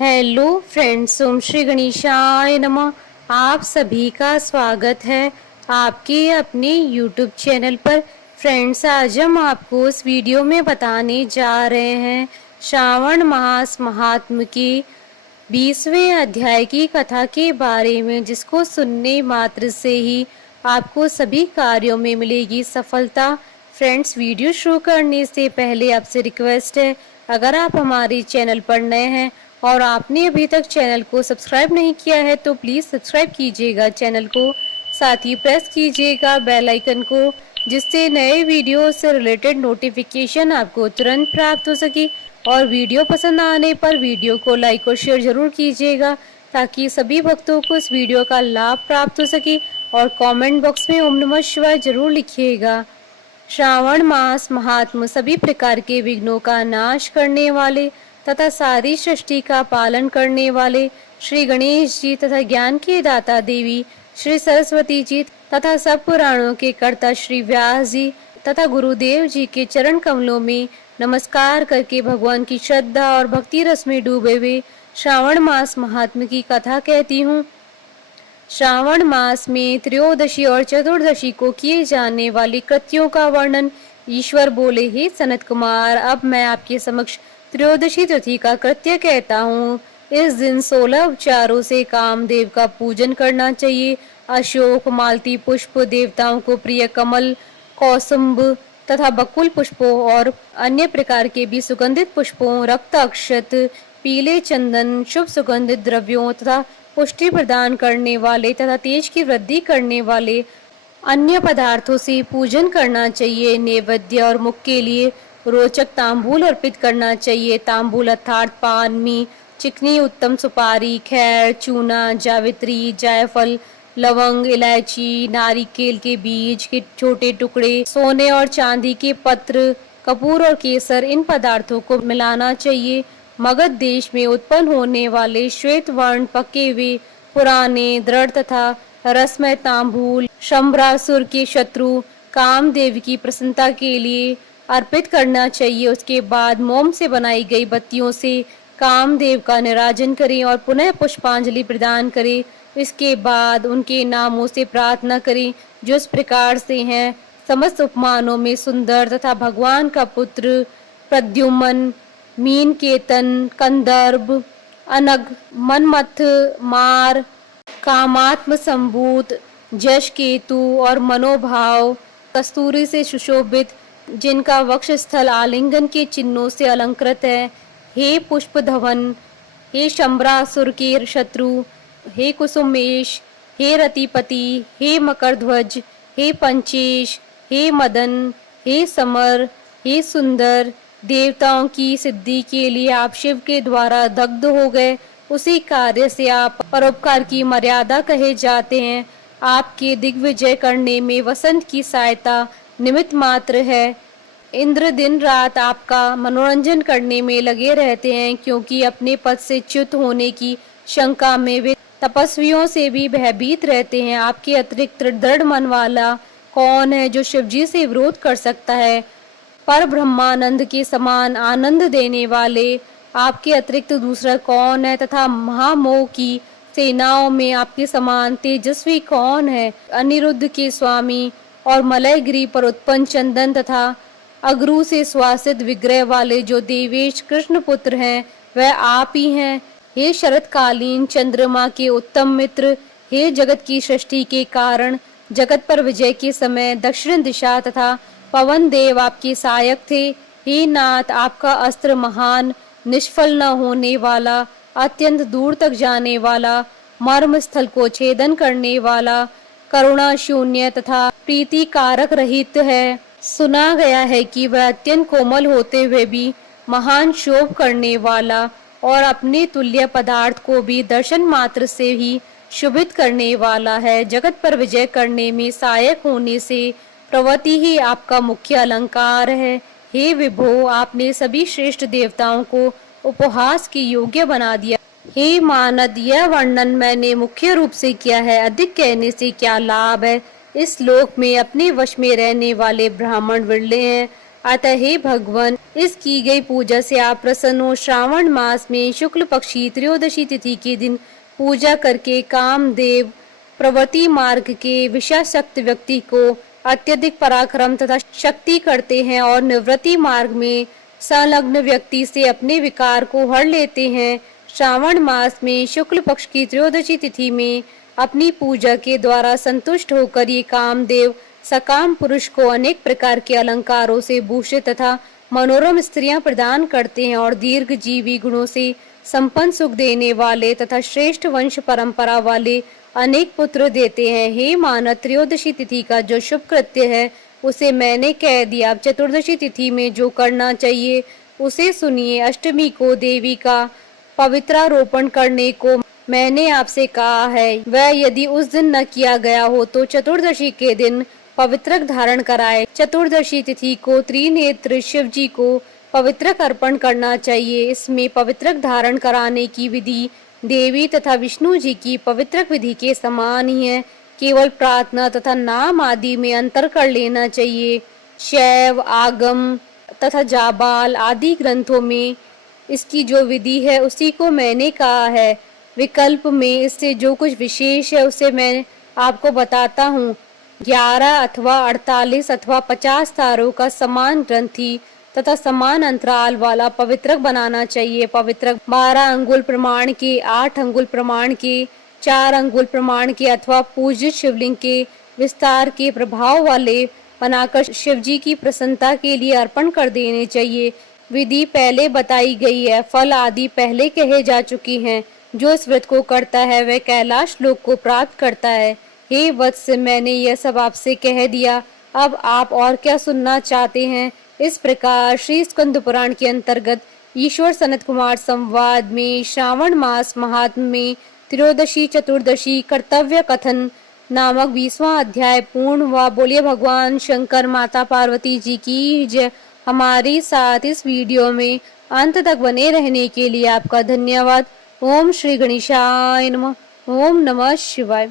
Hello friends, ओम श्री गणेशाय नमः। आप सभी का स्वागत है आपके अपने यूट्यूब चैनल पर। फ्रेंड्स, आज हम आपको इस वीडियो में बताने जा रहे हैं श्रावण मास महात्म के 20वें अध्याय की कथा के बारे में, जिसको सुनने मात्र से ही आपको सभी कार्यों में मिलेगी सफलता। फ्रेंड्स, वीडियो शुरू करने से पहले आपसे रिक्वेस्ट है, अगर आप हमारे चैनल पर नए हैं और आपने अभी तक चैनल को सब्सक्राइब नहीं किया है तो प्लीज़ सब्सक्राइब कीजिएगा चैनल को, साथ ही प्रेस कीजिएगा बेल आइकन को, जिससे नए वीडियो से रिलेटेड नोटिफिकेशन आपको तुरंत प्राप्त हो सके। और वीडियो पसंद आने पर वीडियो को लाइक और शेयर जरूर कीजिएगा, ताकि सभी भक्तों को इस वीडियो का लाभ प्राप्त हो सके। और कमेंट बॉक्स में ओम नमः शिवाय जरूर लिखिएगा। श्रावण मास महात्म सभी प्रकार के विघ्नों का नाश करने वाले तथा सारी सृष्टि का पालन करने वाले श्री गणेश जी तथा ज्ञान के दाता देवी श्री सरस्वती जी तथा सब पुराणों के कर्ता श्री व्यास जी तथा गुरुदेव जी के चरण कमलों में नमस्कार करके भगवान की श्रद्धा और भक्ति रस में डूबे हुए श्रावण मास महात्म की कथा कहती हूँ। श्रावण मास में त्रयोदशी और चतुर्दशी को किए जाने वाले कृत्यों का वर्णन ईश्वर बोले, हे सनत कुमार, अब मैं आपके समक्ष त्रयोदशी तिथि का कृत्य कहता हूँ। इस दिन 16 उपचारों से कामदेव का पूजन करना चाहिए। अशोक, मालती पुष्प, देवताओं को प्रिय कमल, कौसुम्ब तथा बकुल पुष्पों और अन्य प्रकार के भी सुगंधित पुष्पों, रक्त अक्षत, पीले चंदन, शुभ सुगंधित द्रव्यों तथा पुष्टि प्रदान करने वाले तथा तेज की वृद्धि करने वाले अन्य पदार्थों से पूजन करना चाहिए। नैवेद्य और मुख के लिए रोचक तांबूल अर्पित करना चाहिए। तांबूल अर्थात पान में चिकनी उत्तम सुपारी, खैर, चूना, जावित्री, जायफल, लवंग, इलायची, नारिकेल के बीज के छोटे टुकड़े, सोने और चांदी के पत्र, कपूर और केसर, इन पदार्थों को मिलाना चाहिए। मगध देश में उत्पन्न होने वाले श्वेत वर्ण पके हुए पुराने दृढ़ तथा रसमय तांबूल शंभरासुर के शत्रु कामदेव की प्रसन्नता के लिए अर्पित करना चाहिए। उसके बाद मोम से बनाई गई बत्तियों से कामदेव का निराजन करें और पुनः पुष्पांजलि प्रदान करें। इसके बाद उनके नामों से प्रार्थना करें, जो इस प्रकार से हैं। समस्त उपमानों में सुंदर तथा भगवान का पुत्र प्रद्युम्न, मीन केतन, कंदर्भ, अनग, मनमथ, मार, कामात्म संभूत, जश केतु और मनोभाव कस्तूरी से सुशोभित, जिनका वक्षस्थल आलिंगन के चिन्हों से अलंकृत है। हे पुष्प धवन, हे शंभरासुर के शत्रु, हे कुसुमेश, हे रतिपति, हे मकरध्वज, हे पंचेश, हे मदन, हे समर, हे सुंदर, देवताओं की सिद्धि के लिए आप शिव के द्वारा दग्ध हो गए। उसी कार्य से आप परोपकार की मर्यादा कहे जाते हैं। आपके दिग्विजय करने में वसंत की सहायता निमित्त मात्र है। इंद्र दिन रात आपका मनोरंजन करने में लगे रहते हैं, क्योंकि अपने पद से च्युत होने की शंका में वे तपस्वियों से भी भयभीत रहते हैं। आपके अतिरिक्त दृढ़ मन वाला कौन है जो शिवजी से विरोध कर सकता है? पर ब्रह्मानंद के समान आनंद देने वाले आपके अतिरिक्त दूसरा कौन है? तथा महामोह की सेनाओं में आपके समान तेजस्वी कौन है? अनिरुद्ध के स्वामी और मलयगिरी पर उत्पन्न चंदन तथा अगरू से श्वासित विग्रह वाले जो देवेश कृष्ण पुत्र हैं, वह आप ही हैं। हे शरतकालीन चंद्रमा के उत्तम मित्र, हे जगत की सृष्टि के कारण, जगत पर विजय के समय दक्षिण दिशा तथा पवन देव आपके सहायक थे। हे नाथ, आपका अस्त्र महान, निष्फल न होने वाला, अत्यंत दूर तक जाने वाला, मर्म स्थल को छेदन करने वाला, करुणा शून्य तथा प्रीति कारक रहित है। सुना गया है कि वह अत्यंत कोमल होते हुए भी महान शोभ करने वाला और अपने तुल्य पदार्थ को भी दर्शन मात्र से ही शुभित करने वाला है। जगत पर विजय करने में सहायक होने से प्रवृत्ति ही आपका मुख्य अलंकार है। हे विभो, आपने सभी श्रेष्ठ देवताओं को उपहास के योग्य बना दिया। हे मानद, यह वर्णन मैंने मुख्य रूप से किया है, अधिक कहने से क्या लाभ है। इस लोक में अपने वश में रहने वाले ब्राह्मण विरले हैं। अतः हे भगवान, इस की गई पूजा से आप प्रसन्न हो। श्रावण मास में शुक्ल पक्षी त्रयोदशी तिथि के दिन पूजा करके कामदेव प्रवृत्ति मार्ग के विषयासक्त व्यक्ति को अत्यधिक पराक्रम तथा शक्ति करते हैं और निवृत्ति मार्ग में संलग्न व्यक्ति से अपने विकार को हर लेते हैं। श्रावण मास में शुक्ल पक्ष की त्रयोदशी तिथि में अपनी पूजा के द्वारा संतुष्ट होकर ये कामदेव सकाम पुरुष को अनेक प्रकार के अलंकारों से भूषित तथा मनोरम स्त्रियां प्रदान करते हैं और दीर्घ जीवी गुणों से संपन्न सुख देने वाले तथा श्रेष्ठ वंश परंपरा वाले अनेक पुत्र देते हैं। हे मानव, त्रयोदशी तिथि का जो शुभ कृत्य है उसे मैंने कह दिया। अब चतुर्दशी तिथि में जो करना चाहिए उसे सुनिए। अष्टमी को देवी का पवित्रारोपण करने को मैंने आपसे कहा है। वह यदि उस दिन न किया गया हो तो चतुर्दशी के दिन पवित्रक धारण कराए। चतुर्दशी तिथि को त्रिनेत्र शिव जी को पवित्रक अर्पण करना चाहिए। इसमें पवित्रक धारण कराने की विधि देवी तथा विष्णु जी की पवित्रक विधि के समान ही है। केवल प्रार्थना तथा नाम आदि में अंतर कर लेना चाहिए। शैव, आगम तथा जाबाल आदि ग्रंथों में इसकी जो विधि है उसी को मैंने कहा है। विकल्प में इससे जो कुछ विशेष है उसे मैं आपको बताता हूँ। 11 अथवा 48 अथवा 50 तारों का समान ग्रंथि तथा समान अंतराल वाला पवित्रक बनाना चाहिए। पवित्रक 12 अंगुल प्रमाण के, 8 अंगुल प्रमाण के, 4 अंगुल प्रमाण के अथवा पूजित शिवलिंग के विस्तार के प्रभाव वाले बनाकर शिवजी की प्रसन्नता के लिए अर्पण कर देने चाहिए। विधि पहले बताई गई है, फल आदि पहले कहे जा चुकी हैं। जो इस व्रत को करता है वह कैलाश लोक को प्राप्त करता है। हे वत्स, मैंने यह सब आपसे कह दिया, अब आप और क्या सुनना चाहते हैं? इस प्रकार श्री स्कंद पुराण के अंतर्गत ईश्वर सनत कुमार संवाद में श्रावण मास महात्म्य में त्रयोदशी चतुर्दशी कर्तव्य कथन नामक 20वां अध्याय पूर्ण हुआ। बोलिए भगवान शंकर माता पार्वती जी की जय। हमारे साथ इस वीडियो में अंत तक बने रहने के लिए आपका धन्यवाद। ओम श्री गणेशाय नमः। ओम नमः शिवाय।